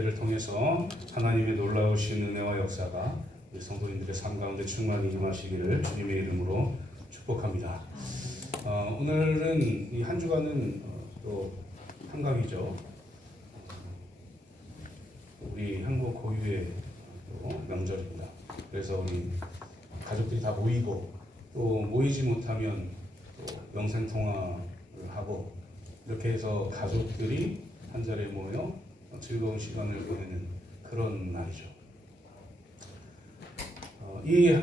예배를 통해서 하나님의 놀라우신 은혜와 역사가 우리 성도님들의 삶 가운데 충만히 임하시기를 주님의 이름으로 축복합니다. 오늘은 이 한 주간은 또 한가위죠. 우리 한국 고유의 명절입니다. 그래서 우리 가족들이 다 모이고 또 모이지 못하면 또 영상통화를 하고 이렇게 해서 가족들이 한 자리에 모여 즐거운 시간을 보내는 그런 날이죠. 이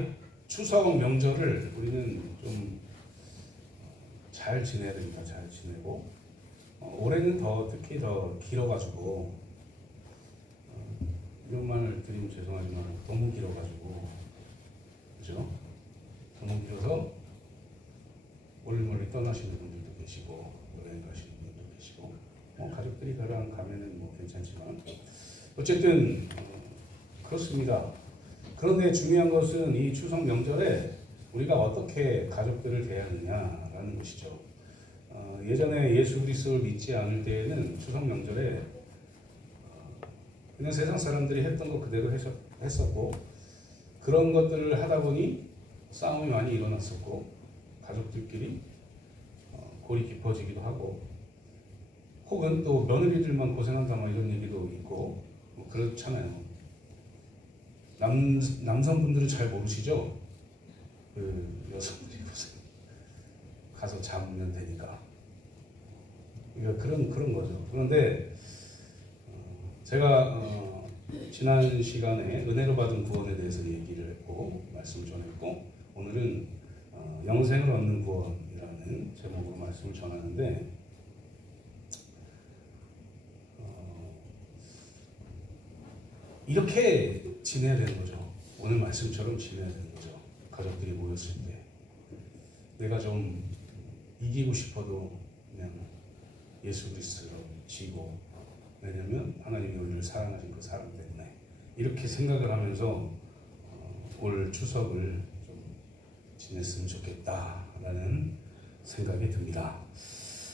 추석 명절을 우리는 좀 잘 지내야 됩니다. 잘 지내고 올해는 특히 더 길어가지고 이런 말 드리면 죄송하지만 너무 길어가지고 그죠? 너무 길어서 멀리 떠나시는 분들도 계시고 여행 가시는 분들도 계시고 가족들이 가면은 괜찮지만 어쨌든 그렇습니다. 그런데 중요한 것은 이 추석 명절에 우리가 어떻게 가족들을 대하느냐라는 것이죠. 예전에 예수 그리스도를 믿지 않을 때에는 추석 명절에 그냥 세상 사람들이 했던 거 그대로 했었고 그런 것들을 하다 보니 싸움이 많이 일어났었고 가족들끼리 골이 깊어지기도 하고 혹은 또 며느리들만 고생한다 이런 얘기도 있고 그렇잖아요. 남성분들은 잘 모르시죠? 그 여성들이 가서 잡으면 되니까. 그러니까 그런 거죠. 그런데 제가 지난 시간에 은혜로 받은 구원에 대해서 얘기를 했고 말씀을 전했고 오늘은 영생을 얻는 구원이라는 제목으로 말씀을 전하는데 이렇게 지내야 되는 거죠. 오늘 말씀처럼 지내야 되는 거죠. 가족들이 모였을 때 내가 좀 이기고 싶어도 그냥 예수 그리스도를 지고 왜냐하면 하나님이 우리를 사랑하신 그 사랑 때문에 이렇게 생각을 하면서 올 추석을 좀 지냈으면 좋겠다라는 생각이 듭니다.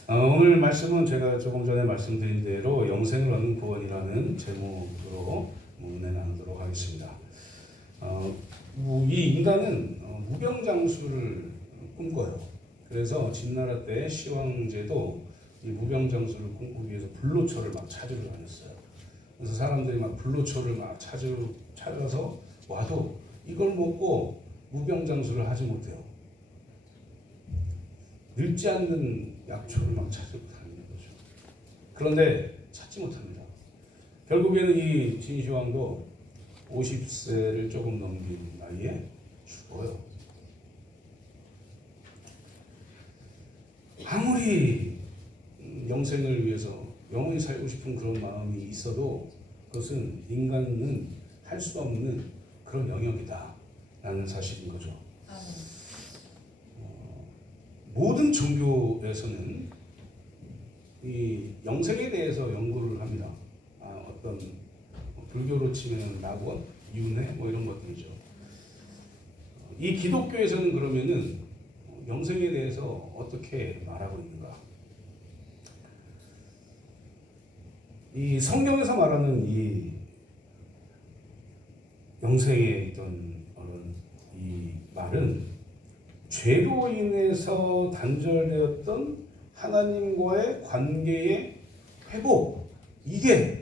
오늘 말씀은 제가 조금 전에 말씀드린 대로 영생을 얻는 구원이라는 제목으로 은혜 나누도록 하겠습니다. 이 인간은 무병장수를 꿈꿔요. 그래서 진나라 때 시황제도 이 무병장수를 꿈꾸기 위해서 불로초를 막 찾으러 다녔어요. 그래서 사람들이 막 불로초를 막 찾아서 와도 이걸 먹고 무병장수를 하지 못해요. 늙지 않는 약초를 막 찾으러 다니는 거죠. 그런데 찾지 못합니다. 결국에는 이 진시황도 50세를 조금 넘긴 나이에 죽어요. 아무리 영생을 위해서 영원히 살고 싶은 그런 마음이 있어도 그것은 인간은 할 수 없는 그런 영역이다 라는 사실인 거죠. 모든 종교에서는 이 영생에 대해서 연구를 합니다. 어떤 불교로 치면 낙원, 윤회 이런 것들이죠. 이 기독교에서는 그러면은 영생에 대해서 어떻게 말하고 있는가? 이 성경에서 말하는 이 영생에 있던 이 말은 죄로 인해서 단절되었던 하나님과의 관계의 회복, 이게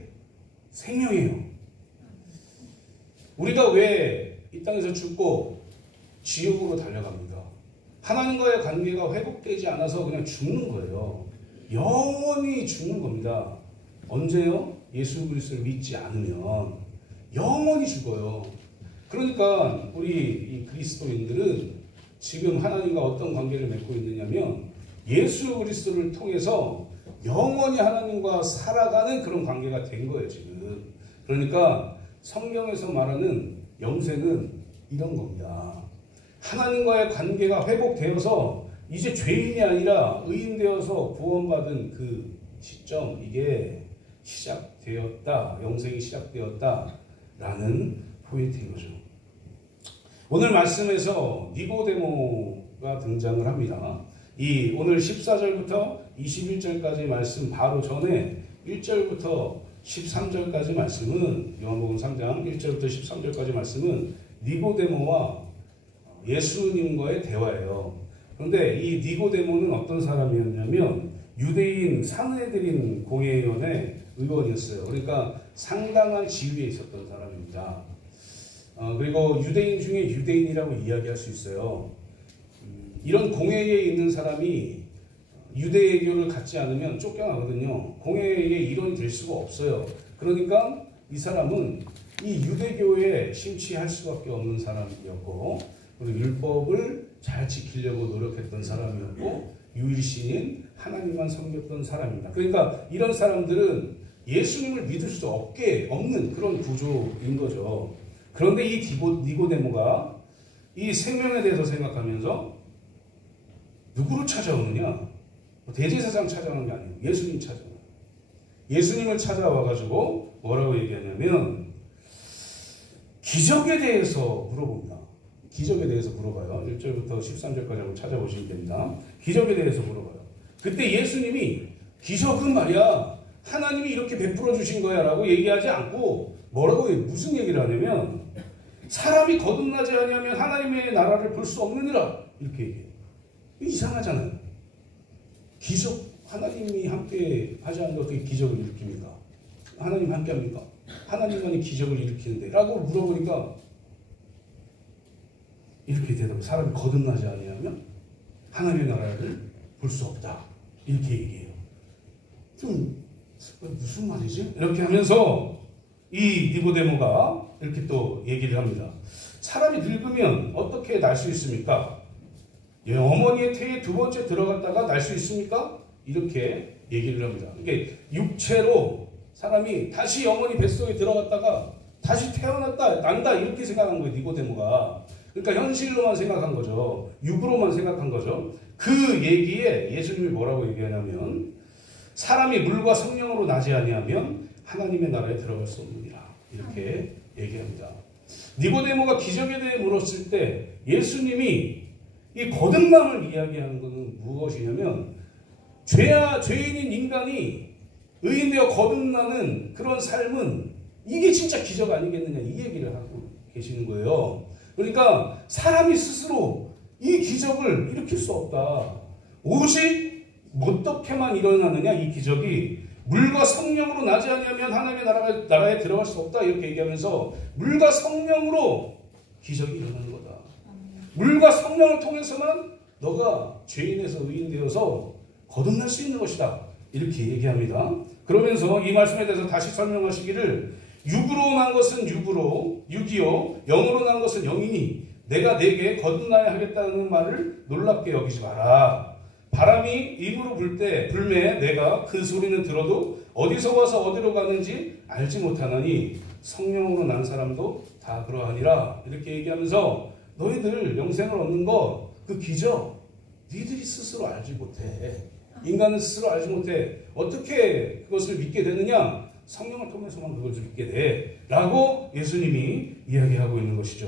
생명이에요. 우리가 왜 이 땅에서 죽고 지옥으로 달려갑니다. 하나님과의 관계가 회복되지 않아서 그냥 죽는 거예요. 영원히 죽는 겁니다. 언제요? 예수 그리스도를 믿지 않으면 영원히 죽어요. 그러니까 우리 이 그리스도인들은 지금 하나님과 어떤 관계를 맺고 있느냐면 예수 그리스도를 통해서 영원히 하나님과 살아가는 그런 관계가 된 거예요, 지금. 그러니까 성경에서 말하는 영생은 이런 겁니다. 하나님과의 관계가 회복되어서 이제 죄인이 아니라 의인되어서 구원받은 그 시점, 이게 시작되었다, 영생이 시작되었다라는 포인트인 거죠. 오늘 말씀에서 니고데모가 등장을 합니다. 이 오늘 14절부터 21절까지 말씀 바로 전에 1절부터 13절까지 말씀은 요한복음 3장 1절부터 13절까지 말씀은 니고데모와 예수님과의 대화예요. 그런데 이 니고데모는 어떤 사람이었냐면 유대인 산헤드린 공회의원의 의원이었어요. 그러니까 상당한 지위에 있었던 사람입니다. 그리고 유대인 중에 유대인이라고 이야기할 수 있어요. 이런 공회에 있는 사람이 유대교를 갖지 않으면 쫓겨나거든요. 공회의 일원이 될 수가 없어요. 그러니까 이 사람은 이 유대교에 심취할 수밖에 없는 사람이었고, 그리고 율법을 잘 지키려고 노력했던 사람이었고, 유일신인 하나님만 섬겼던 사람입니다. 그러니까 이런 사람들은 예수님을 믿을 수 없는 그런 구조인 거죠. 그런데 이 니고데모가 이 생명에 대해서 생각하면서 누구를 찾아오느냐? 대제사장 찾아오는 게 아니에요. 예수님 찾아와요. 예수님을 찾아와가지고 뭐라고 얘기하냐면 기적에 대해서 물어봅니다. 기적에 대해서 물어봐요. 1절부터 13절까지 한번 찾아보시면 됩니다. 기적에 대해서 물어봐요. 그때 예수님이 기적은 말이야 하나님이 이렇게 베풀어 주신 거야 라고 얘기하지 않고 뭐라고 무슨 얘기를 하냐면 사람이 거듭나지 아니하면 하나님의 나라를 볼 수 없느니라 이렇게 얘기해요. 이상하잖아요. 기적, 하나님이 함께 하지 않는데 어떻게 기적을 일으킵니까? 하나님 함께 합니까? 하나님만이 기적을 일으키는데 라고 물어보니까 이렇게 대답해요. 사람이 거듭나지 아니하면 하나님의 나라를 볼 수 없다. 이렇게 얘기해요. 좀 무슨 말이지? 이렇게 하면서 이 니고데모가 이렇게 또 얘기를 합니다. 사람이 늙으면 어떻게 날 수 있습니까? 어머니의 태에 두 번째 들어갔다가 날 수 있습니까? 이렇게 얘기를 합니다. 이게 육체로 사람이 다시 어머니 뱃속에 들어갔다가 다시 난다 이렇게 생각한 거예요. 니고데모가. 그러니까 현실로만 생각한 거죠. 육으로만 생각한 거죠. 그 얘기에 예수님이 뭐라고 얘기하냐면 사람이 물과 성령으로 나지 아니하면 하나님의 나라에 들어갈 수 없느니라 이렇게 얘기합니다. 니고데모가 기적에 대해 물었을 때 예수님이 이 거듭남을 이야기하는 것은 무엇이냐면 죄인인 인간이 의인되어 거듭나는 그런 삶은 이게 진짜 기적 아니겠느냐 이 얘기를 하고 계시는 거예요. 그러니까 사람이 스스로 이 기적을 일으킬 수 없다. 오직 어떻게만 일어나느냐 이 기적이 물과 성령으로 나지 아니하면 하나님의 나라에 들어갈 수 없다 이렇게 얘기하면서 물과 성령으로 기적이 일어나는 거다. 물과 성령을 통해서만 너가 죄인에서 의인되어서 거듭날 수 있는 것이다. 이렇게 얘기합니다. 그러면서 이 말씀에 대해서 다시 설명하시기를 육으로 난 것은 육이요 영으로 난 것은 영이니 내가 네게 거듭나야 하겠다는 말을 놀랍게 여기지 마라. 바람이 입으로 불매 내가 그 소리는 들어도 어디서 와서 어디로 가는지 알지 못하나니 성령으로 난 사람도 다 그러하니라. 이렇게 얘기하면서 너희들 영생을 얻는 거 그 기적 니들이 스스로 알지 못해. 인간은 스스로 알지 못해. 어떻게 그것을 믿게 되느냐? 성령을 통해서만 그걸 믿게 돼 라고 예수님이 이야기하고 있는 것이죠.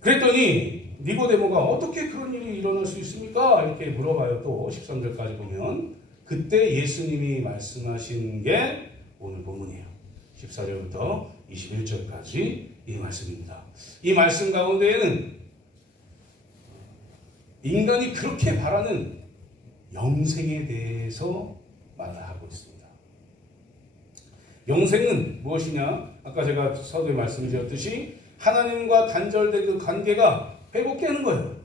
그랬더니 니고데모가 어떻게 그런 일이 일어날 수 있습니까? 이렇게 물어봐요. 또 13절까지 보면 그때 예수님이 말씀하신 게 오늘 본문이에요. 14절부터 21절까지 이 말씀입니다. 이 말씀 가운데에는 인간이 그렇게 바라는 영생에 대해서 말하고 있습니다. 영생은 무엇이냐? 아까 제가 서두에 말씀드렸듯이 하나님과 단절된 그 관계가 회복되는 거예요.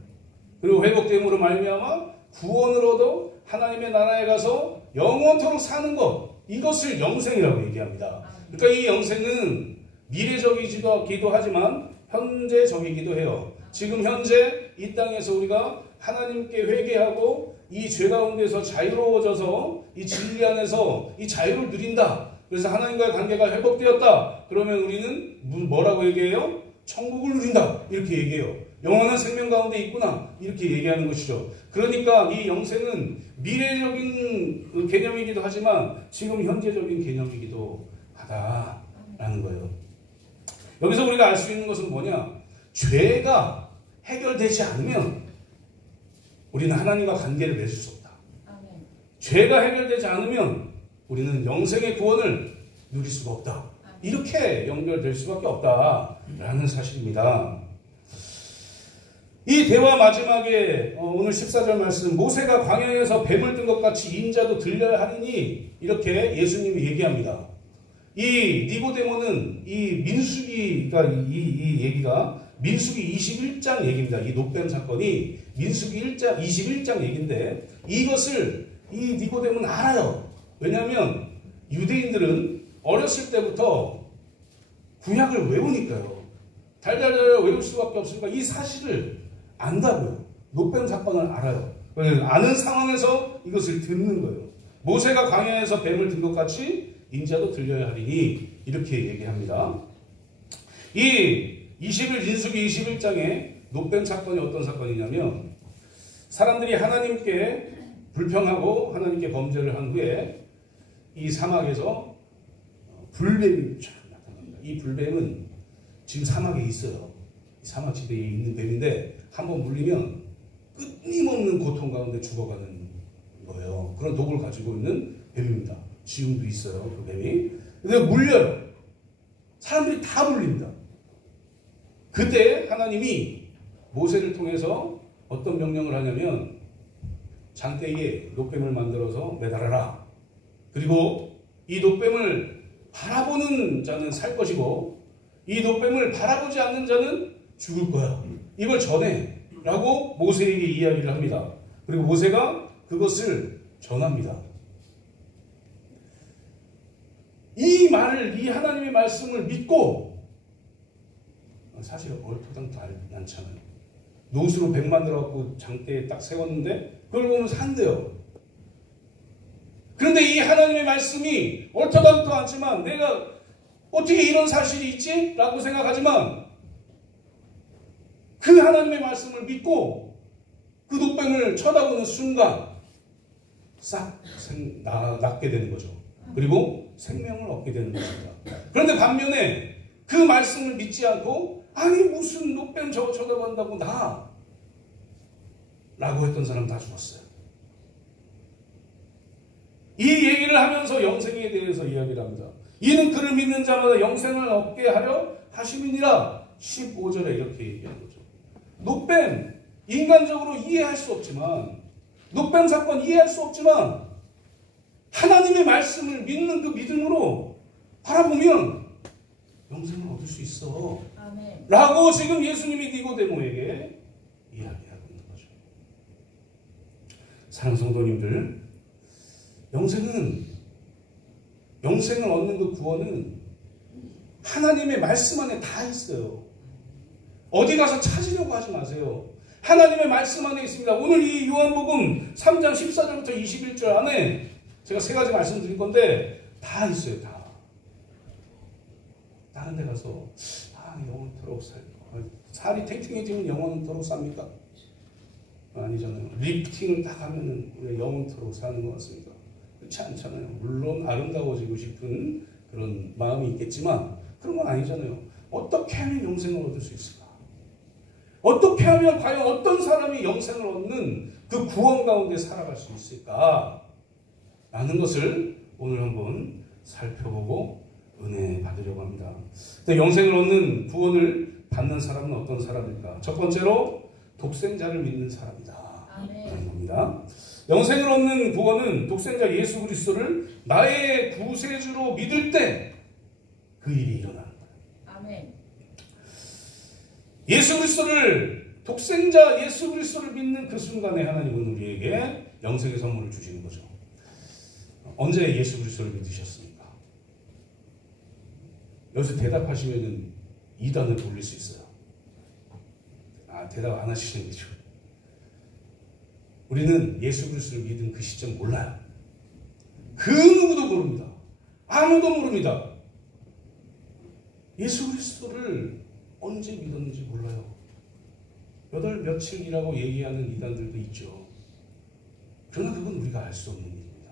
그리고 회복됨으로 말미암아 구원을 얻어 하나님의 나라에 가서 영원토록 사는 것, 이것을 영생이라고 얘기합니다. 그러니까 이 영생은 미래적이기도 하지만 현재적이기도 해요. 지금 현재 이 땅에서 우리가 하나님께 회개하고 이 죄 가운데서 자유로워져서 이 진리 안에서 이 자유를 누린다. 그래서 하나님과의 관계가 회복되었다. 그러면 우리는 뭐라고 얘기해요? 천국을 누린다. 이렇게 얘기해요. 영원한 생명 가운데 있구나. 이렇게 얘기하는 것이죠. 그러니까 이 영생은 미래적인 개념이기도 하지만 지금 현재적인 개념이기도 하다라는 거예요. 여기서 우리가 알 수 있는 것은 뭐냐? 죄가 해결되지 않으면 우리는 하나님과 관계를 맺을 수 없다. 죄가 해결되지 않으면 우리는 영생의 구원을 누릴 수가 없다. 이렇게 연결될 수밖에 없다라는 사실입니다. 이 대화 마지막에 오늘 14절 말씀, 모세가 광야에서 뱀을 든 것 같이 인자도 들려야 하리니, 이렇게 예수님이 얘기합니다. 이 니고데모는 이 민수기가 이 얘기가 민수기 21장 얘기입니다. 이 노뱀 사건이 민수기 21장 얘기인데, 이것을 이 니고데모는 알아요. 왜냐하면 유대인들은 어렸을 때부터 구약을 외우니까요. 달달달 외울 수밖에 없으니까 이 사실을 안다고요. 노뱀 사건을 알아요. 아는 상황에서 이것을 듣는 거예요. 모세가 광야에서 뱀을 든 것 같이 인자도 들려야 하리니, 이렇게 얘기합니다. 이 민수기 21장에 노뱀 사건이 어떤 사건이냐면, 사람들이 하나님께 불평하고 하나님께 범죄를 한 후에 이 사막에서 불뱀이 쫙 나타납니다. 이 불뱀은 지금 사막에 있어요. 사막 지대에 있는 뱀인데 한번 물리면 끊임없는 고통 가운데 죽어가는 거예요. 그런 독을 가지고 있는 뱀입니다. 지금도 있어요, 그 뱀이. 근데 물려요. 사람들이 다 물립니다. 그때 하나님이 모세를 통해서 어떤 명령을 하냐면, 장대에 노뱀을 만들어서 매달아라. 그리고 이 노뱀을 바라보는 자는 살 것이고, 이 노뱀을 바라보지 않는 자는 죽을 거야. 이걸 전해. 라고 모세에게 이야기를 합니다. 그리고 모세가 그것을 전합니다. 이 말을, 이 하나님의 말씀을 믿고, 사실 얼토당토 않잖아요. 노수로 뱀 만들어갖고 장대에 딱 세웠는데 그걸 보면 산대요. 그런데 이 하나님의 말씀이 얼토당토 않지만, 내가 어떻게 이런 사실이 있지? 라고 생각하지만, 그 하나님의 말씀을 믿고 그 노뱀을 쳐다보는 순간 싹 낫게 되는 거죠. 그리고 생명을 얻게 되는 것입니다. 그런데 반면에 그 말씀을 믿지 않고, 아니 무슨 노뱀 저거 쳐다본다고 라고 했던 사람 다 죽었어요. 이 얘기를 하면서 영생에 대해서 이야기를 합니다. 이는 그를 믿는 자마다 영생을 얻게 하려 하심이니라. 15절에 이렇게 얘기하는 거죠. 노뱀, 인간적으로 이해할 수 없지만, 노뱀 사건 이해할 수 없지만, 하나님의 말씀을 믿는 그 믿음으로 바라보면 영생을 얻을 수 있어. 아멘. 라고 지금 예수님이 니고데모에게 이야기하고 있는 거죠. 사랑하는 성도님들, 영생을 얻는 그 구원은 하나님의 말씀 안에 다 있어요. 어디 가서 찾으려고 하지 마세요. 하나님의 말씀 안에 있습니다. 오늘 이 요한복음 3장 14절부터 21절 안에 제가 세 가지 말씀드릴 건데 다 있어요. 다. 다른 데 가서 영원토록 살이 탱탱해지면 영원토록 삽니까? 아니잖아요. 리프팅을 딱 하면은 왜 영원토록 사는 것 같습니까? 그렇지 않잖아요. 물론 아름다워지고 싶은 그런 마음이 있겠지만 그런 건 아니잖아요. 어떻게 하면 영생을 얻을 수 있을까? 어떻게 하면 과연 어떤 사람이 영생을 얻는 그 구원 가운데 살아갈 수 있을까? 라는 것을 오늘 한번 살펴보고 은혜 받으려고 합니다. 영생을 얻는 구원을 받는 사람은 어떤 사람일까? 첫 번째로 독생자를 믿는 사람이다. 라는 겁니다. 영생을 얻는 구원은 독생자 예수 그리스도를 나의 구세주로 믿을 때 그 일이 일어나는 거예요. 아멘. 예수 그리스도를, 독생자 예수 그리스도를 믿는 그 순간에 하나님은 우리에게 영생의 선물을 주시는 거죠. 언제 예수 그리스도를 믿으셨습니까? 여기서 대답하시면 2단을 돌릴 수 있어요. 대답 안 하시는 거죠. 우리는 예수 그리스도를 믿은 그 시점 몰라요. 그 누구도 모릅니다. 아무도 모릅니다. 예수 그리스도를 언제 믿었는지 몰라요. 8 며칠이라고 얘기하는 이단들도 있죠. 그러나 그건 우리가 알 수 없는 일입니다.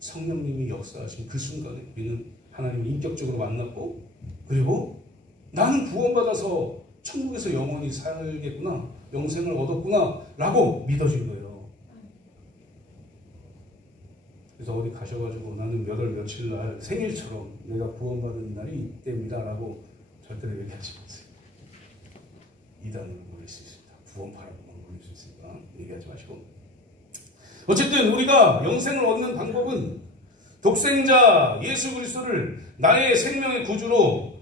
성령님이 역사하신 그 순간에 우리는 하나님을 인격적으로 만났고, 그리고 나는 구원받아서 천국에서 영원히 살겠구나, 영생을 얻었구나 라고 믿어진 거예요. 그래서 어디 가셔가지고 나는 몇 월 며칠 날 생일처럼 내가 구원받은 날이 이때입니다라고 절대로 얘기하지 마세요. 이단으로 몰릴 수 있습니다. 구원파라고 몰릴 수 있으니까 얘기하지 마시고. 어쨌든 우리가 영생을 얻는 방법은 독생자 예수 그리스도를 나의 생명의 구주로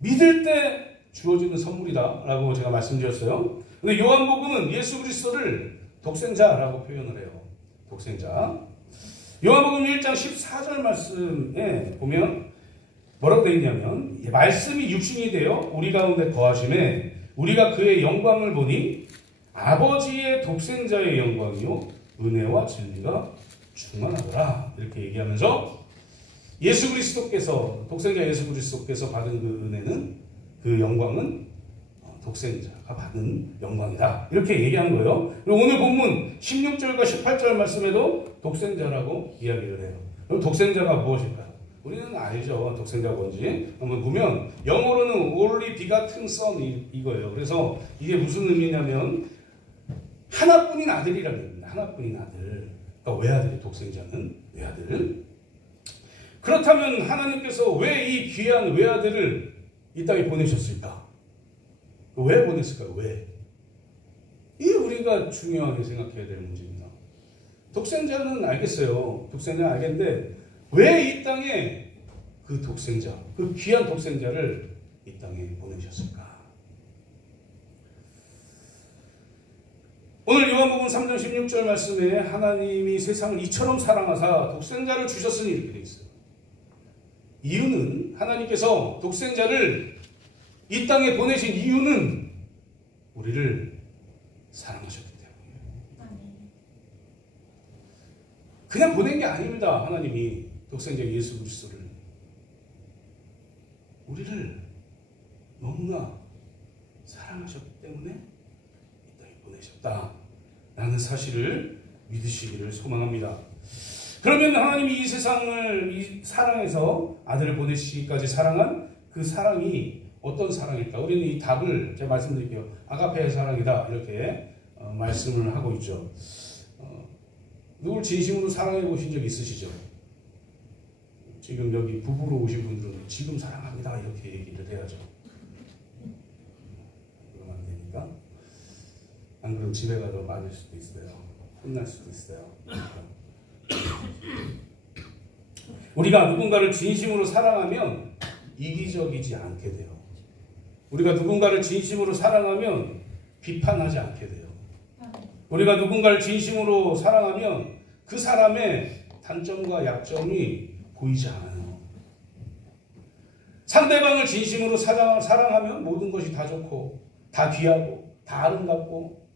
믿을 때 주어지는 선물이다라고 제가 말씀드렸어요. 근데 요한복음은 예수 그리스도를 독생자라고 표현을 해요. 독생자. 요한복음 1장 14절 말씀에 보면 뭐라고 되어 있냐면 말씀이 육신이 되어 우리 가운데 거하심에 우리가 그의 영광을 보니 아버지의 독생자의 영광이요 은혜와 진리가 충만하더라. 이렇게 얘기하면서 예수 그리스도께서 독생자 예수 그리스도께서 받은 그 은혜는 그 영광은 독생자가 받은 영광이다. 이렇게 얘기한 거예요. 그리고 오늘 본문 16절과 18절 말씀에도 독생자라고 이야기를 해요. 그럼 독생자가 무엇일까요? 우리는 알죠. 독생자가 뭔지. 한번 보면 영어로는 only begotten son 이거예요. 그래서 이게 무슨 의미냐면 하나뿐인 아들이라는 의미입니다. 하나뿐인 아들. 그러니까 외아들이 독생자는 외아들. 그렇다면 하나님께서 왜 이 귀한 외아들을 이 땅에 보내셨을까? 왜 보냈을까요? 왜? 이게 우리가 중요하게 생각해야 될 문제입니다. 독생자는 알겠어요. 독생자는 알겠는데 왜 이 땅에 그 독생자, 그 귀한 독생자를 이 땅에 보내셨을까? 오늘 요한복음 3장 16절 말씀에 하나님이 세상을 이처럼 사랑하사 독생자를 주셨으니 이렇게 되어 있어요. 이유는 하나님께서 독생자를 이 땅에 보내신 이유는 우리를 사랑하셨기 때문이에요. 그냥 보낸 게 아닙니다. 하나님이 독생자 예수 그리스도를 우리를 너무나 사랑하셨기 때문에 이 땅에 보내셨다라는 사실을 믿으시기를 소망합니다. 그러면 하나님이 이 세상을 사랑해서 아들을 보내시기까지 사랑한 그 사랑이 어떤 사랑일까? 우리는 이 답을 제가 말씀드릴게요. 아가페의 사랑이다. 이렇게 말씀을 하고 있죠. 누굴 진심으로 사랑해 보신 적 있으시죠? 지금 여기 부부로 오신 분들은 지금 사랑합니다. 이렇게 얘기를 해야죠. 그러면 안 되니까. 안 그러면 집에 가서 맞을 수도 있어요. 혼날 수도 있어요. 우리가 누군가를 진심으로 사랑하면 이기적이지 않게 돼요. 우리가 누군가를 진심으로 사랑하면 비판하지 않게 돼요. 우리가 누군가를 진심으로 사랑하면 그 사람의 단점과 약점이 보이지 않아요. 상대방을 진심으로 사랑하면 모든 것이 다 좋고 다 귀하고 다 아름답고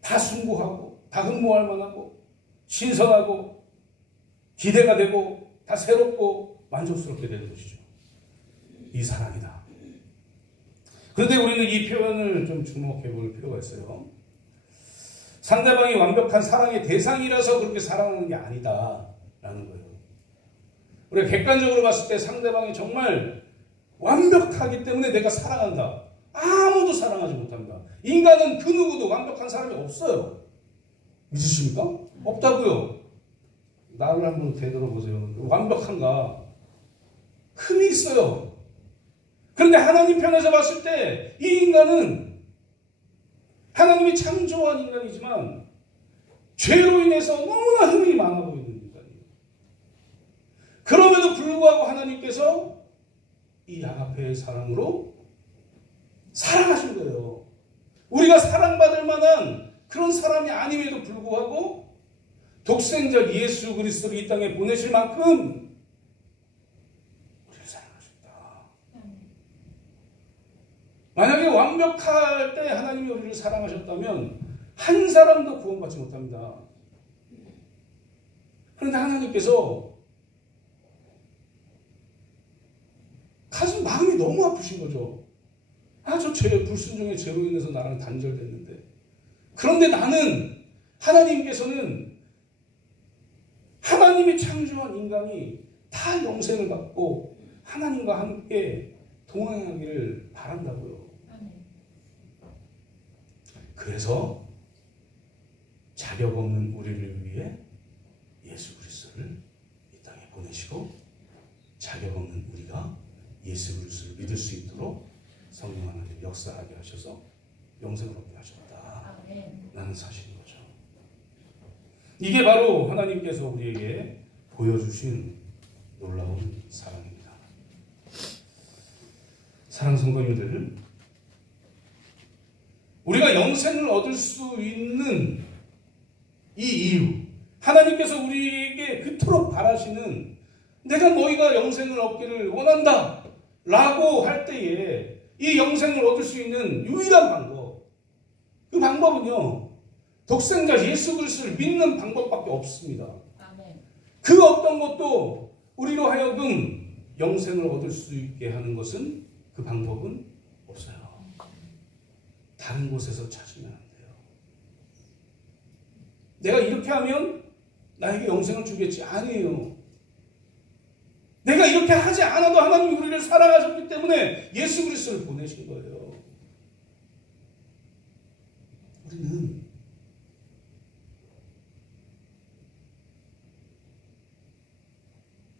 다 숭고하고 다 흠모할 만하고 신선하고 기대가 되고 다 새롭고 만족스럽게 되는 것이죠. 이 사랑이다. 그런데 우리는 이 표현을 좀 주목해 볼 필요가 있어요. 상대방이 완벽한 사랑의 대상이라서 그렇게 사랑하는 게 아니다라는 거예요. 우리가 객관적으로 봤을 때 상대방이 정말 완벽하기 때문에 내가 사랑한다. 아무도 사랑하지 못합니다. 인간은 그 누구도 완벽한 사람이 없어요. 믿으십니까? 없다고요. 나를 한번 되돌아보세요. 완벽한가? 흠이 있어요. 그런데 하나님 편에서 봤을 때 이 인간은 하나님이 창조한 인간이지만 죄로 인해서 너무나 흠이 많아 보이는 인간이에요. 그럼에도 불구하고 하나님께서 이 아가페의 사랑으로 사랑하신 거예요. 우리가 사랑받을 만한 그런 사람이 아님에도 불구하고 독생자 예수 그리스도를 이 땅에 보내실 만큼 우리를 사랑하셨다. 만약에 완벽할 때 하나님이 우리를 사랑하셨다면 한 사람도 구원받지 못합니다. 그런데 하나님께서 가슴 마음이 너무 아프신 거죠. 저 불순종의 죄로 인해서 나랑 단절됐는데. 그런데 나는 하나님께서는 하나님이 창조한 인간이 다 영생을 받고 하나님과 함께 동행하기를 바란다고요. 그래서 자격 없는 우리를 위해 보내시고 자격 없는 우리가 예수 그리스도를 믿을 수 있도록 성령 하나님 역사하게 하셔서 영생을 얻게 하셨다. 라는 사실인 거죠. 이게 바로 하나님께서 우리에게 보여주신 놀라운 사랑입니다. 사랑하는 성도님들, 우리가 영생을 얻을 수 있는 이 이유, 하나님께서 우리에게 그토록 바라시는 내가 너희가 영생을 얻기를 원한다 라고 할 때에 이 영생을 얻을 수 있는 유일한 방법, 그 방법은요, 독생자 예수 그리스도를 믿는 방법밖에 없습니다. 그 어떤 것도 우리로 하여금 영생을 얻을 수 있게 하는 것은, 그 방법은 없어요. 다른 곳에서 찾으면 안 돼요. 내가 이렇게 하면 나에게 영생을 주겠지. 아니에요. 내가 이렇게 하지 않아도 하나님이 우리를 사랑하셨기 때문에 예수 그리스도를 보내신 거예요. 우리는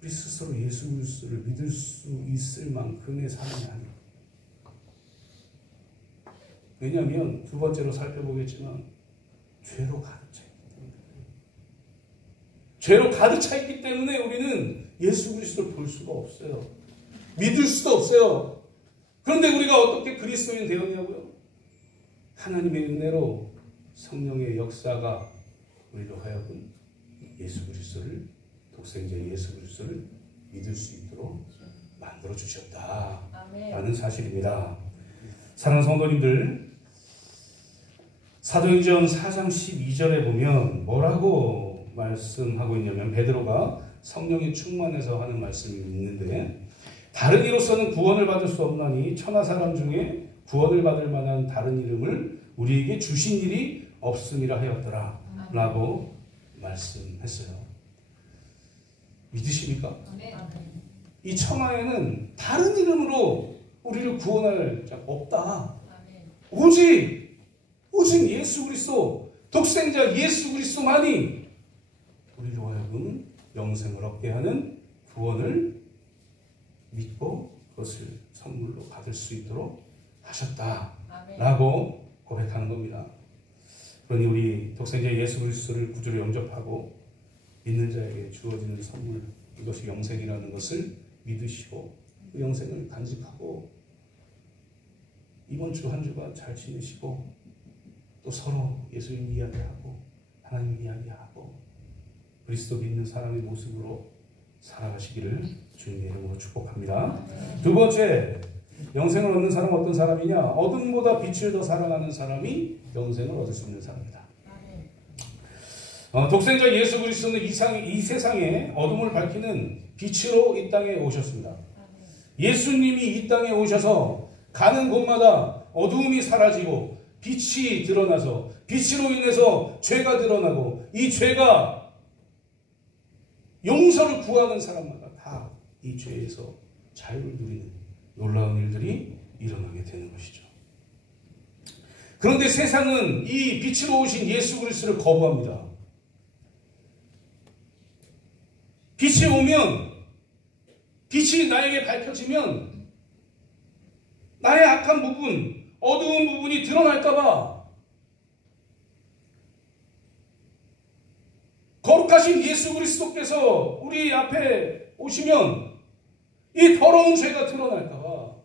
우리 스스로 예수 그리스도를 믿을 수 있을 만큼의 사람이 아니에요. 왜냐하면 두 번째로 살펴보겠지만 죄로 가득 차 있기 때문에, 죄로 가득 차 있기 때문에 우리는 예수 그리스도를 볼 수가 없어요. 믿을 수도 없어요. 그런데 우리가 어떻게 그리스도인 되었냐고요? 하나님의 은혜로 성령의 역사가 우리로 하여금 예수 그리스도를, 독생자 예수 그리스도를 믿을 수 있도록 만들어 주셨다라는 사실입니다. 사랑하는 성도님들, 사도행전 4장 12절에 보면 뭐라고 말씀하고 있냐면, 베드로가 성령이 충만해서 하는 말씀이 있는데, 다른 이로서는 구원을 받을 수 없나니 천하 사람 중에 구원을 받을 만한 다른 이름을 우리에게 주신 일이 없음이라 하였더라 라고 말씀했어요. 믿으십니까? 이 천하에는 다른 이름으로 우리를 구원할 자가 없다. 오직 예수 그리스도, 독생자 예수 그리스도만이 우리로 하여금 영생을 얻게 하는 구원을 믿고 그것을 선물로 받을 수 있도록 하셨다라고 고백하는 겁니다. 그러니 우리 독생자 예수 그리스도를 구주로 영접하고 믿는 자에게 주어지는 선물, 이것이 영생이라는 것을 믿으시고 그 영생을 간직하고 이번 주 한 주간 잘 지내시고 또 서로 예수님 이야기하고 하나님 이야기하고 그리스도 믿는 사람의 모습으로 살아가시기를 주님의 이름으로 축복합니다. 두 번째, 영생을 얻는 사람은 어떤 사람이냐? 어둠보다 빛을 더 사랑하는 사람이 영생을 얻을 수 있는 사람이다. 독생자 예수 그리스도는 이 세상에 어둠을 밝히는 빛으로 이 땅에 오셨습니다. 예수님이 이 땅에 오셔서 가는 곳마다 어두움이 사라지고 빛이 드러나서, 빛으로 인해서 죄가 드러나고, 이 죄가 용서를 구하는 사람마다 다 이 죄에서 자유를 누리는 놀라운 일들이 일어나게 되는 것이죠. 그런데 세상은 이 빛으로 오신 예수 그리스도를 거부합니다. 빛이 오면, 빛이 나에게 밝혀지면 나의 악한 부분, 어두운 부분이 드러날까봐 거룩하신 예수 그리스도께서 우리 앞에 오시면 이 더러운 죄가 드러날까봐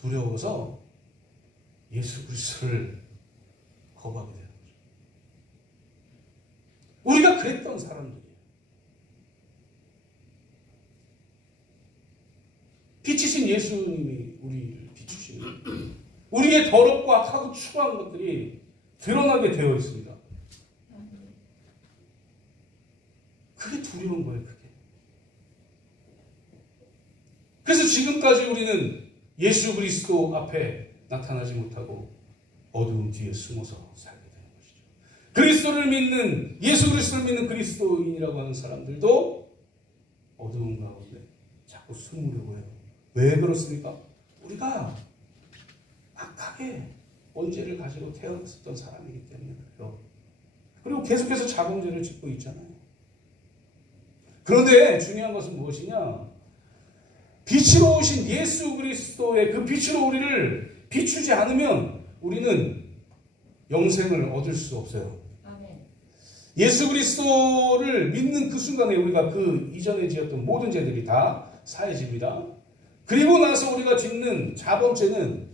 두려워서 예수 그리스도를 거부하게 되는 거죠. 우리가 그랬던 사람들이에요. 빛이신 예수님이 우리를 비추시면 우리의 더럽고 악하고 추구한 것들이 드러나게 되어 있습니다. 그게 두려운 거예요, 그게. 그래서 지금까지 우리는 예수 그리스도 앞에 나타나지 못하고 어두움 뒤에 숨어서 살게 되는 것이죠. 그리스도를 믿는, 예수 그리스도를 믿는 그리스도인이라고 하는 사람들도 어두움 가운데 자꾸 숨으려고 해요. 왜 그렇습니까? 우리가 악하게 원죄를 가지고 태어났었던 사람이기 때문에 그래요. 그리고 계속해서 자범죄를 짓고 있잖아요. 그런데 중요한 것은 무엇이냐? 빛으로 오신 예수 그리스도의 그 빛으로 우리를 비추지 않으면 우리는 영생을 얻을 수 없어요. 아멘. 예수 그리스도를 믿는 그 순간에 우리가 그 이전에 지었던 모든 죄들이 다 사해집니다. 그리고 나서 우리가 짓는 자범죄는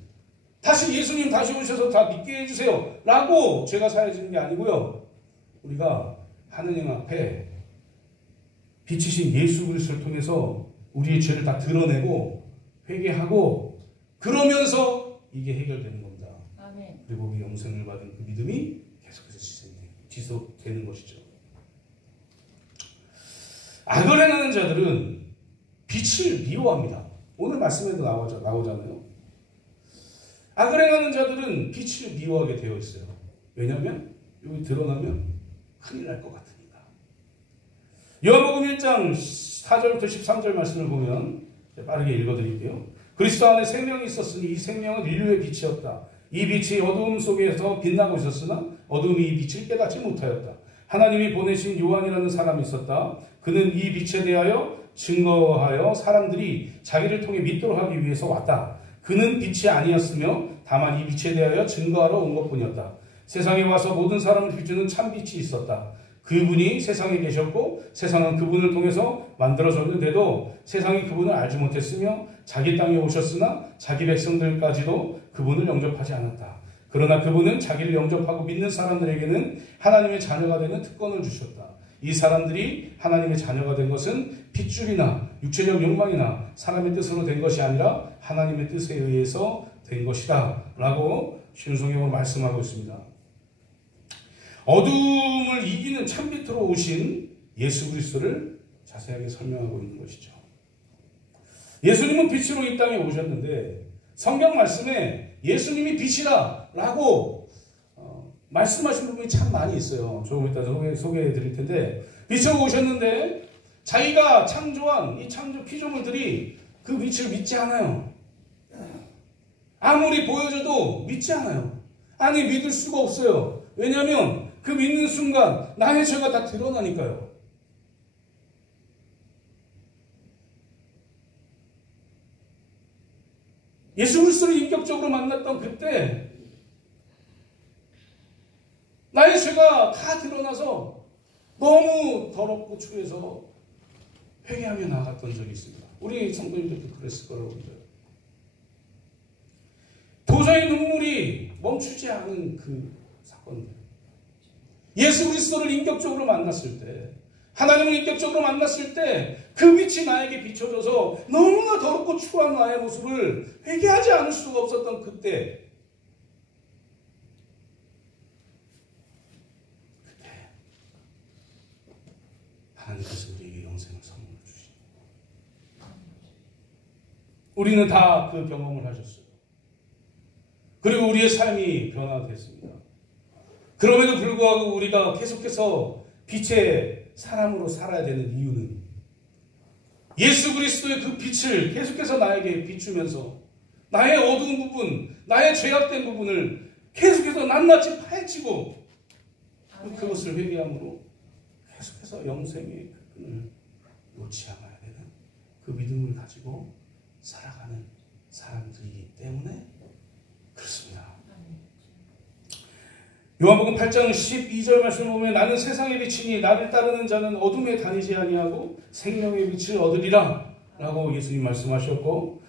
다시 예수님 다시 오셔서 다 믿게 해주세요 라고 죄가 사해지는 게 아니고요. 우리가 하느님 앞에 빛이신 예수 그리스도를 통해서 우리의 죄를 다 드러내고 회개하고 그러면서 이게 해결되는 겁니다. 아멘. 그리고 그 영생을 받은 그 믿음이 계속해서 지속되는 것이죠. 악을 행하는 자들은 빛을 미워합니다. 오늘 말씀에도 나오잖아요. 악을 행하는 자들은 빛을 미워하게 되어 있어요. 왜냐하면 여기 드러나면 큰일 날 것 같으니까. 요한복음 1장 4절부터 13절 말씀을 보면 빠르게 읽어드릴게요. 그리스도 안에 생명이 있었으니 이 생명은 인류의 빛이었다. 이 빛이 어두움 속에서 빛나고 있었으나 어두움이 이 빛을 깨닫지 못하였다. 하나님이 보내신 요한이라는 사람이 있었다. 그는 이 빛에 대하여 증거하여 사람들이 자기를 통해 믿도록 하기 위해서 왔다. 그는 빛이 아니었으며 다만 이 빛에 대하여 증거하러 온 것뿐이었다. 세상에 와서 모든 사람을 비추는 참빛이 있었다. 그분이 세상에 계셨고 세상은 그분을 통해서 만들어졌는데도 세상이 그분을 알지 못했으며 자기 땅에 오셨으나 자기 백성들까지도 그분을 영접하지 않았다. 그러나 그분은 자기를 영접하고 믿는 사람들에게는 하나님의 자녀가 되는 특권을 주셨다. 이 사람들이 하나님의 자녀가 된 것은 핏줄이나 육체적 욕망이나 사람의 뜻으로 된 것이 아니라 하나님의 뜻에 의해서 된 것이다 라고 신성경은 말씀하고 있습니다. 어둠을 이기는 참빛으로 오신 예수 그리스도를 자세하게 설명하고 있는 것이죠. 예수님은 빛으로 이 땅에 오셨는데 성경 말씀에 예수님이 빛이다 라고 말씀하신 부분이 참 많이 있어요. 조금 이따 소개해 드릴 텐데 빛으로 오셨는데 자기가 창조한 이 창조 피조물들이 그 빛을 믿지 않아요. 아무리 보여줘도 믿지 않아요. 아니 믿을 수가 없어요. 왜냐하면 그 믿는 순간 나의 죄가 다 드러나니까요. 예수 그리스도를 인격적으로 만났던 그때 나의 죄가 다 드러나서 너무 더럽고 추해서 회개하며 나갔던 적이 있습니다. 우리 성도님들도 그랬을 거라고 믿어요. 도저히 눈물이 멈추지 않은 그 사건들. 예수 그리스도를 인격적으로 만났을 때, 하나님을 인격적으로 만났을 때 그 빛이 나에게 비춰져서 너무나 더럽고 추한 나의 모습을 회개하지 않을 수가 없었던 그때 하나님께서 우리에게 영생을 선물해 주시고 우리는 다 그 경험을 하셨어요. 그리고 우리의 삶이 변화됐습니다. 그럼에도 불구하고 우리가 계속해서 빛의 사람으로 살아야 되는 이유는 예수 그리스도의 그 빛을 계속해서 나에게 비추면서 나의 어두운 부분, 나의 죄악된 부분을 계속해서 낱낱이 파헤치고 그것을 회개함으로 계속해서 영생의 그 끈을 놓지 않아야 되는 그 믿음을 가지고 살아가는 사람들이기 때문에 그렇습니다. 요한복음 8장 12절 말씀을 보면 나는 세상의 빛이니 나를 따르는 자는 어둠에 다니지 아니하고 생명의 빛을 얻으리라 라고 예수님 말씀하셨고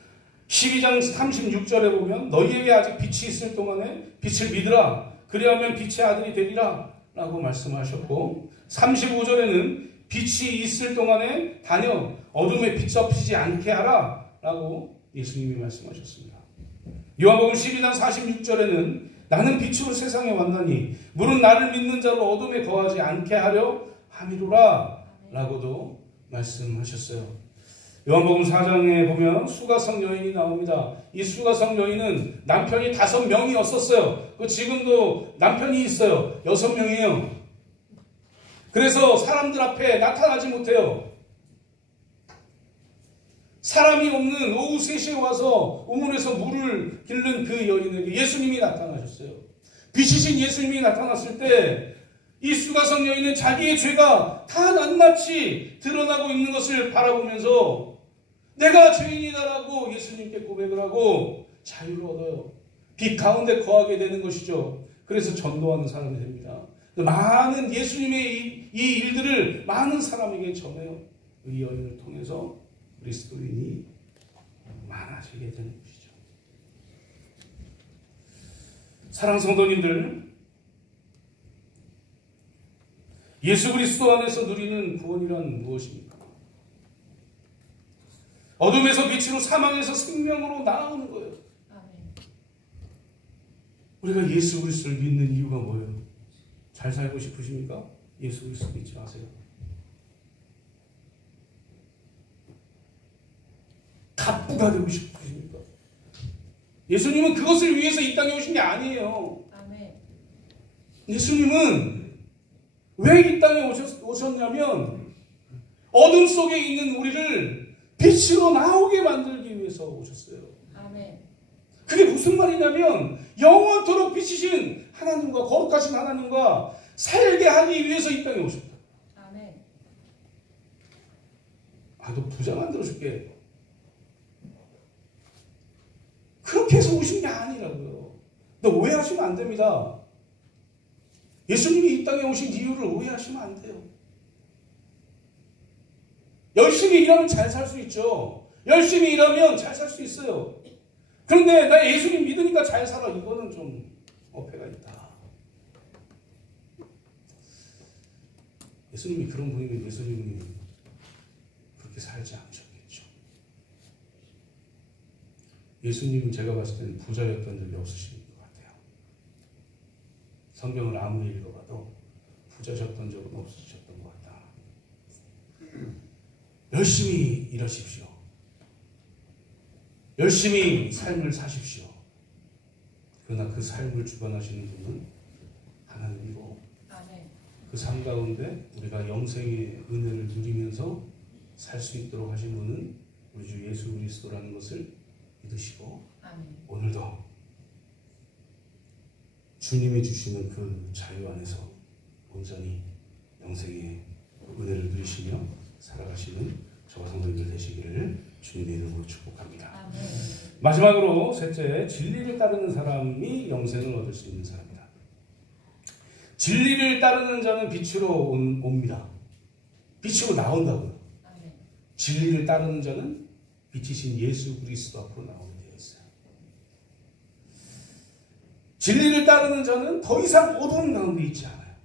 12장 36절에 보면 너희에게 아직 빛이 있을 동안에 빛을 믿으라 그리하면 빛의 아들이 되리라 라고 말씀하셨고 35절에는 빛이 있을 동안에 다녀 어둠에 비춰지지 않게 하라 라고 예수님이 말씀하셨습니다. 요한복음 12장 46절에는 나는 빛으로 세상에 왔나니 물은 나를 믿는 자로 어둠에 거하지 않게 하려 함이로라 라고도 말씀하셨어요. 요한복음 4장에 보면 수가성 여인이 나옵니다. 이 수가성 여인은 남편이 5명이었었어요. 지금도 남편이 있어요. 6명이에요. 그래서 사람들 앞에 나타나지 못해요. 사람이 없는 오후 3시에 와서 우물에서 물을 길른 그 여인에게 예수님이 나타나셨어요. 빛이신 예수님이 나타났을 때 이 수가성 여인은 자기의 죄가 다 낱낱이 드러나고 있는 것을 바라보면서 내가 죄인이다라고 예수님께 고백을 하고 자유를 얻어요. 빛 가운데 거하게 되는 것이죠. 그래서 전도하는 사람이 됩니다. 많은 예수님의 이 일들을 많은 사람에게 전해요. 이 여인을 통해서 그리스도인이 많아지게 되는 것이죠. 사랑하는 성도님들, 예수 그리스도 안에서 누리는 구원이란 무엇입니까? 어둠에서 빛으로, 사망에서 생명으로 나아오는 거예요. 우리가 예수 그리스도를 믿는 이유가 뭐예요? 잘 살고 싶으십니까? 예수 그리스도 믿지 마세요. 갑부가 되고 싶으십니까? 예수님은 그것을 위해서 이 땅에 오신 게 아니에요. 예수님은 왜 이 땅에 오셨냐면 어둠 속에 있는 우리를 빛으로 나오게 만들기 위해서 오셨어요. 그게 무슨 말이냐면 영원토록 빛이신 하나님과, 거룩하신 하나님과 살게 하기 위해서 이 땅에 오셨다. 너 부자 만들어줄게. 그렇게 해서 오신 게 아니라고요. 너 오해하시면 안 됩니다. 예수님이 이 땅에 오신 이유를 오해하시면 안 돼요. 열심히 일하면 잘 살 수 있죠. 열심히 일하면 잘 살 수 있어요. 그런데 나 예수님 믿으니까 잘 살아. 이거는 좀 어폐가 있다. 예수님이 그런 분이면 예수님이 그렇게 살지 않으셨겠죠. 예수님은 제가 봤을 때는 부자였던 적이 없으신 것 같아요. 성경을 아무리 읽어봐도 부자셨던 적은 없으셨던 것 같다. 열심히 일하십시오. 열심히 삶을 사십시오. 그러나 그 삶을 주관하시는 분은 하나님이고 그 삶 가운데 우리가 영생의 은혜를 누리면서 살 수 있도록 하신 분은 우리 주 예수 그리스도라는 것을 믿으시고 오늘도 주님이 주시는 그 자유 안에서 온전히 영생의 은혜를 누리시며 살아가시는 저와 성도님들 되시기를 주님의 이름으로 축복합니다. 마지막으로 셋째, 진리를 따르는 사람이 영생을 얻을 수 있는 사람이다. 진리를 따르는 자는 빛으로 옵니다. 빛으로 나온다고요. 진리를 따르는 자는 빛이신 예수 그리스도 앞으로 나오게 되어 있어요. 진리를 따르는 자는 더 이상 어두운 가운데 있지 않아요.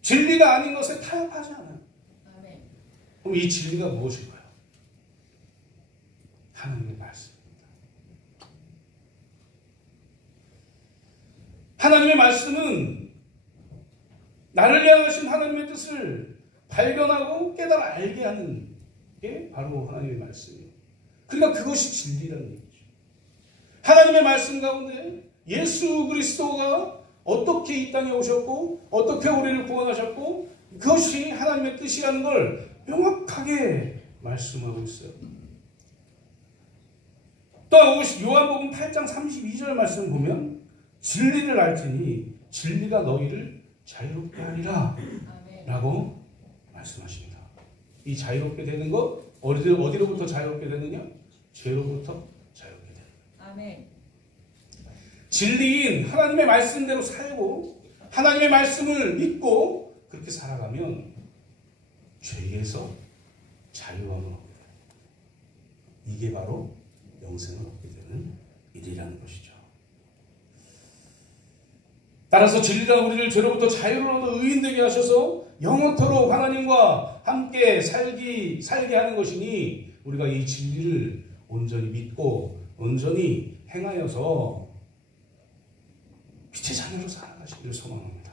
진리가 아닌 것에 타협하지 않아요. 그럼 이 진리가 무엇일까요? 하나님의 말씀입니다. 하나님의 말씀은 나를 향하신 하나님의 뜻을 발견하고 깨달아 알게 하는 게 바로 하나님의 말씀이에요. 그러니까 그것이 진리라는 얘기죠. 하나님의 말씀 가운데 예수 그리스도가 어떻게 이 땅에 오셨고 어떻게 우리를 구원하셨고 그것이 하나님의 뜻이라는 걸 명확하게 말씀하고 있어요. 또 요한복음 8장 32절 말씀 보면 진리를 알지니 진리가 너희를 자유롭게 하리라 라고 말씀하십니다. 이 자유롭게 되는 것 어디로부터 자유롭게 되느냐? 죄로부터 자유롭게 되는 것. 진리인 하나님의 말씀대로 살고 하나님의 말씀을 믿고 그렇게 살아가면 죄에서 자유함을 얻게 돼요. 이게 바로 영생을 얻게 되는 일이라는 것이죠. 따라서 진리가 우리를 죄로부터 자유를 얻어 의인되게 하셔서 영원토록 하나님과 함께 살게 하는 것이니 우리가 이 진리를 온전히 믿고 온전히 행하여서 빛의 자녀로 살아가시기를 소망합니다.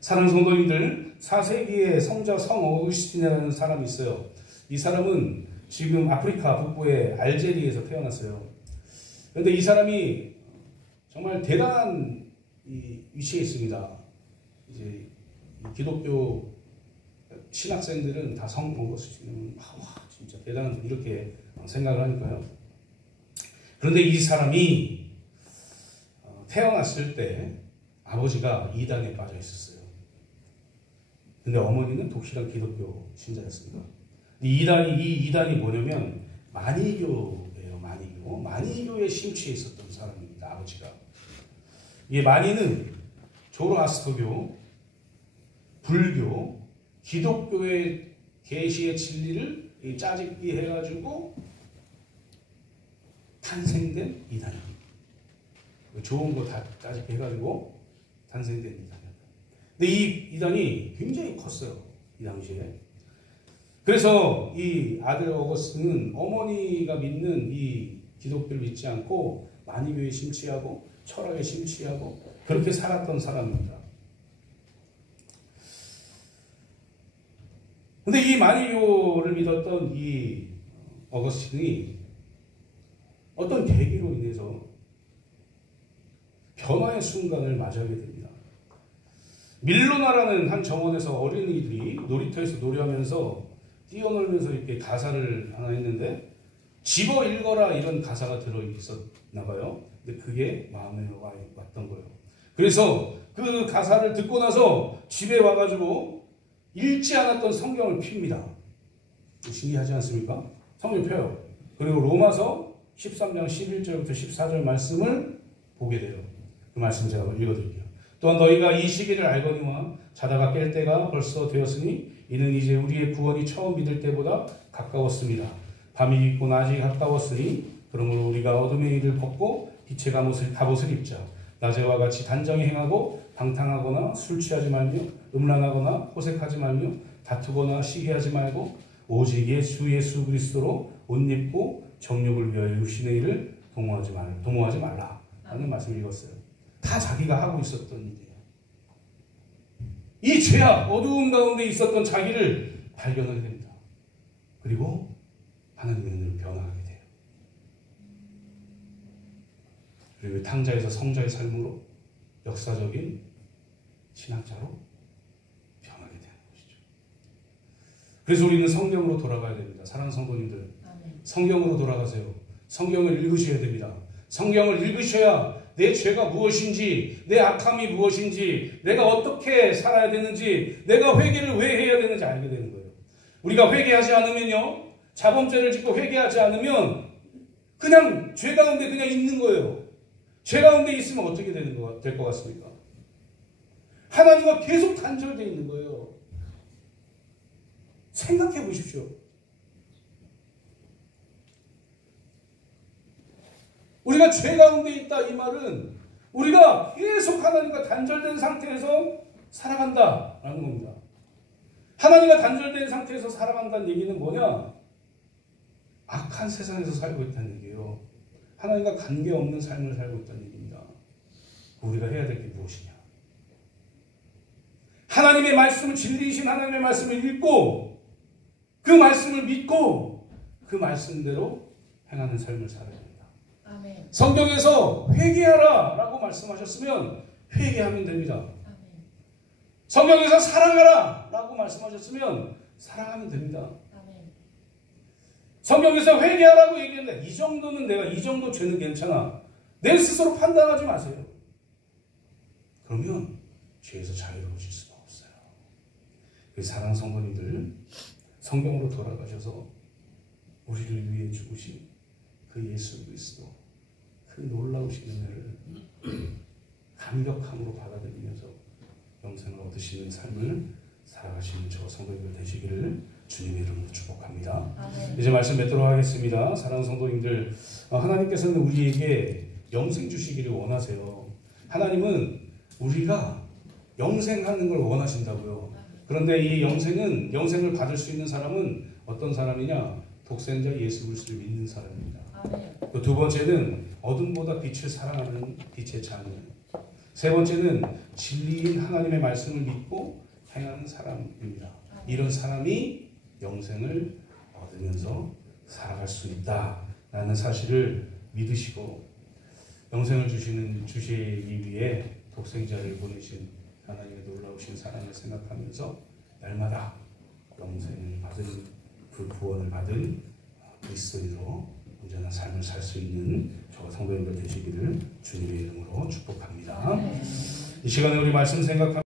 사랑하는 성도님들, 4세기의 성자 성 어구스틴이라는 사람이 있어요. 이 사람은 지금 아프리카 북부의 알제리에서 태어났어요. 그런데 이 사람이 정말 대단한 위치에 있습니다. 이제 기독교 신학생들은 다 성 어구스틴은 진짜 대단한 이렇게 생각을 하니까요. 그런데 이 사람이 태어났을 때 아버지가 이단에 빠져 있었어요. 근데 어머니는 독실한 기독교 신자였습니다. 이 이단이 뭐냐면 만이교예요. 만이교에 심취해 있었던 사람입니다. 아버지가. 이 만이는 조로아스터교, 불교, 기독교의 계시의 진리를 짜집기 해가지고 탄생된 이단입니다. 좋은 거 다 짜집기 해가지고 탄생된 이단이었다. 근데 이 이단이 굉장히 컸어요. 이 당시에. 그래서 이 아들 어거스틴은 어머니가 믿는 이 기독교를 믿지 않고 만이교에 심취하고 철학에 심취하고 그렇게 살았던 사람입니다. 근데 이 만이교를 믿었던 이 어거스틴이 어떤 계기로 인해서 변화의 순간을 맞이하게 됩니다. 밀로나라는 한 정원에서 어린이들이 놀이터에서 놀이하면서 뛰어놀면서 이렇게 가사를 하나 했는데 집어 읽어라 이런 가사가 들어있었나 봐요. 근데 그게 마음에 왔던 거예요. 그래서 그 가사를 듣고 나서 집에 와가지고 읽지 않았던 성경을 핍니다. 신기하지 않습니까? 성경 펴요. 그리고 로마서 13장 11절부터 14절 말씀을 보게 돼요. 그 말씀 제가 읽어드릴게요. 또한 너희가 이 시기를 알거니와 자다가 깰 때가 벌써 되었으니 이는 이제 우리의 구원이 처음 믿을 때보다 가까웠습니다. 밤이 깊고 낮이 가까웠으니 그러므로 우리가 어둠의 일을 벗고 빛의 갑옷을 입자. 낮에와 같이 단정히 행하고 방탕하거나 술 취하지 말며 음란하거나 호색하지 말며 다투거나 시기하지 말고 오직 예수 그리스도로 옷 입고 정욕을 위하여 육신의 일을 도모하지 말라 라는 말씀을 읽었어요. 다 자기가 하고 있었던 일이에요. 이 죄악, 어두움 가운데 있었던 자기를 발견하게 됩니다. 그리고 하나님의 눈으로 변화하게 돼요. 그리고 탕자에서 성자의 삶으로 역사적인 신학자로 변하게 되는 것이죠. 그래서 우리는 성경으로 돌아가야 됩니다. 사랑하는 성도님들, 성경으로 돌아가세요. 성경을 읽으셔야 됩니다. 성경을 읽으셔야 내 죄가 무엇인지, 내 악함이 무엇인지, 내가 어떻게 살아야 되는지, 내가 회개를 왜 해야 되는지 알게 되는 거예요. 우리가 회개하지 않으면요, 자범죄를 짓고 회개하지 않으면 그냥 죄 가운데 그냥 있는 거예요. 죄 가운데 있으면 어떻게 될 것 같습니까? 하나님과 계속 단절되어 있는 거예요. 생각해 보십시오. 우리가 죄 가운데 있다 이 말은 우리가 계속 하나님과 단절된 상태에서 살아간다라는 겁니다. 하나님과 단절된 상태에서 살아간다는 얘기는 뭐냐? 악한 세상에서 살고 있다는 얘기예요. 하나님과 관계없는 삶을 살고 있다는 얘기입니다. 우리가 해야 될 게 무엇이냐? 하나님의 말씀을 진리이신 하나님의 말씀을 읽고 그 말씀을 믿고 그 말씀대로 행하는 삶을 살아야 됩니다. 아멘. 성경에서 회개하라 라고 말씀하셨으면 회개하면 됩니다. 아멘. 성경에서 사랑하라 라고 말씀하셨으면 사랑하면 됩니다. 아멘. 성경에서 회개하라고 얘기했는데 이 정도 죄는 괜찮아. 내 스스로 판단하지 마세요. 그러면 죄에서 자유로우실 수가 없어요. 사랑하는 성도님들, 성경으로 돌아가셔서 우리를 위해 죽으신 그 예수 그리스도, 그 놀라우신 은혜를 감격함으로 받아들이면서 영생을 얻으시는 삶을 살아가시는 저 성도님들 되시기를 주님의 이름으로 축복합니다. 아멘. 이제 말씀 맺도록 하겠습니다. 사랑하는 성도님들, 하나님께서는 우리에게 영생 주시기를 원하세요. 하나님은 우리가 영생하는 걸 원하신다고요. 그런데 이 영생을 받을 수 있는 사람은 어떤 사람이냐? 독생자 예수 그리스도를 믿는 사람입니다. 그 두 번째는 어둠보다 빛을 사랑하는 빛의 자녀. 세 번째는 진리인 하나님의 말씀을 믿고 행하는 사람입니다. 이런 사람이 영생을 얻으면서 살아갈 수 있다라는 사실을 믿으시고 영생을 주시기 위해 독생자를 보내신 하나님의 놀라우신 사랑을 생각하면서 날마다 영생을 받은 그 구원을 받은 그리스도인으로 온전한 삶을 살 수 있는 저와 성도님들 되시기를 주님의 이름으로 축복합니다. 이 시간에 우리 말씀 생각하며